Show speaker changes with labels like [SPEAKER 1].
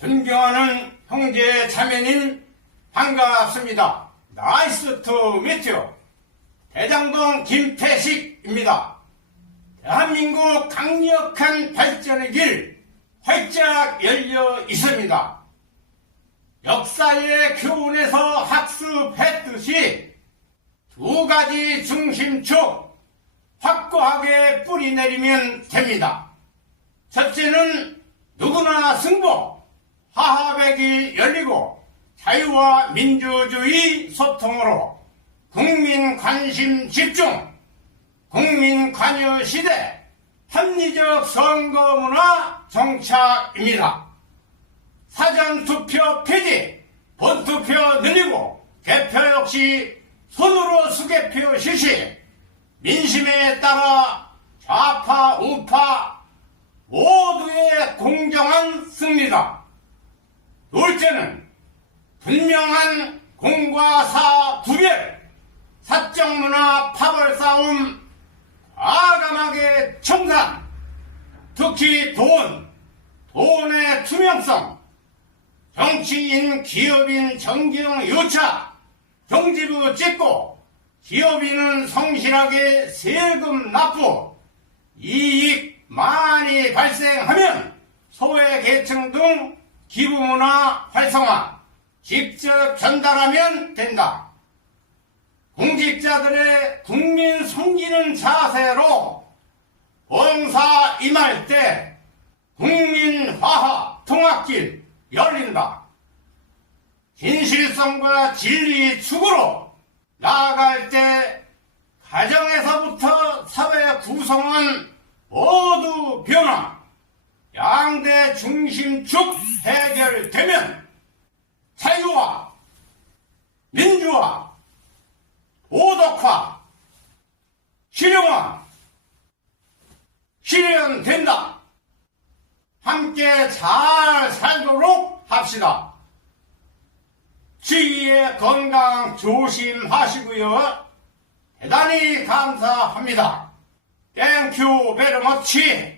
[SPEAKER 1] 존경하는 형제 자매님 반갑습니다. 나이스 투 미트 대장동 김태식입니다. 대한민국 강력한 발전의 길 활짝 열려 있습니다. 역사의 교훈에서 학습했듯이 두 가지 중심축 확고하게 뿌리내리면 됩니다. 첫째는 누구나 승복, 화합의 길 열리고 자유와 민주주의 소통으로 국민 관심 집중, 국민 관여 시대, 합리적 선거 문화 정착입니다. 사전투표 폐지, 본투표 늘리고 개표 역시 손으로 수개표 실시, 민심에 따라 좌파, 우파 모두의 공정한 승리다. 둘째는 분명한 공과 사 구별, 사적 문화 파벌 싸움 과감하게 청산, 특히 돈, 돈의 투명성, 정치인, 기업인 정경 유착, 경지부 찍고, 기업인은 성실하게 세금 납부, 이익 많이 발생하면 소외 계층 등 기부문화 활성화, 직접 전달하면 된다. 공직자들의 국민 섬기는 자세로 봉사 임할 때 국민 화합 통합길 열린다. 진실성과 진리 축으로 나아갈 때 가정에서부터 사회 구성원 모두 변화, 양대 중심축 해결되면 자유와 민주화, 도덕화, 실용화, 실현된다. 함께 잘 살도록 합시다. 주위의 건강 조심하시고요. 대단히 감사합니다. 땡큐 베리 머치.